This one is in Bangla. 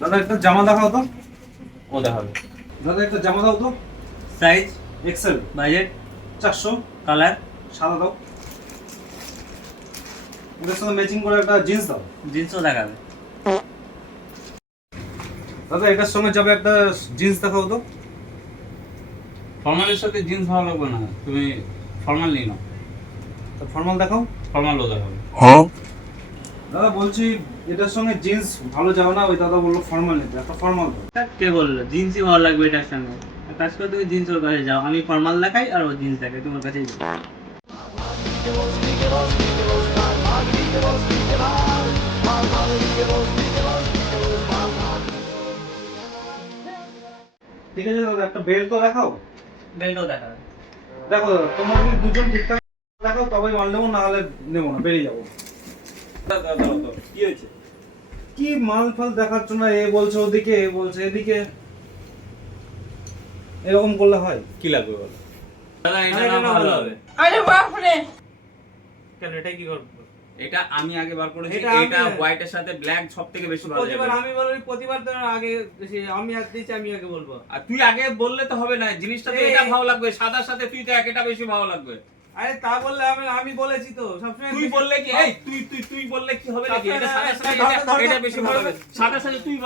দাদা একটা জামা দেখাও তো। ও দেখাবে। দাদা একটা জামা দাও তো। সাইজ, এক্সেল, বাজেট, 400, কালার, সাদা দাও। এটার সঙ্গে ম্যাচিং করে একটা জিন্স দাও। জিন্সও দেখাবে। দাদা এটার সঙ্গে যাবে একটা জিন্স দেখাও তো। ফর্মালের সাথে জিন্স ভালো লাগবে না, তুমি ফর্মাল নিয়ে নাও। ফর্মাল দেখাও। ফর্মালও দেখাবে। দাদা বলছি এটার সঙ্গে জিন্স ভালো যাবে না, ওই দাদা বললো ফর্মাল নিতে, একটা ফর্মাল দাও। কে বললো জিন্সই ভালো লাগবে এটার সঙ্গে? এক কাজ করে তুমি জিন্স ওর কাছে যাও, আমি ফর্মাল দেখাই আর ও জিন্স দেখাই, তোমার কাছেই যাও। ঠিক আছে দাদা, একটা বেল্ট তো দেখাও। বেল্টও দেখাবে। দেখো দাদা, তোমার যদি দুজন ঠিকঠাক দেখাও তবেই মাল নেবো, না হলে নেবো না, বেরিয়ে যাবো। দাদা কি হয়েছে? কি মাল ফাল দেখাচ্ছ না, এ বলছে ওদিকে, এ বলছে এদিকে, এরকম করলে হয়? কি লাগবে বলো? দাদা এটা এটা না না ভালো ভালো হবে। আরে বাপ রে, কেন, এটা কি করবো? এটা আমি আগে বার করেছি, এটা এটা আমি- হোয়াইটের সাথে ব্ল্যাক সবথেকে বেশি ভালো প্রতিবার যাবে। আমি বলি, প্রতিবার তো আগে আমি আর দিচ্ছি, আমি আগে বলবো। আর তুই আগে বললে তো হবে না, জিনিসটা তো এই- এটা ভালো লাগবে, সাদার সাথে তুই তো এটা বেশি ভালো লাগবে। আরে তা বললে আমি বলেছি তো সবসময়। তুই বললে কি এই তুই বললে কি হবে নাকি? এটা সাদার সাথে ধরো, ধরো, এটা বেশি ভালো ধরো। লাগবে। সাদার সাথে তুই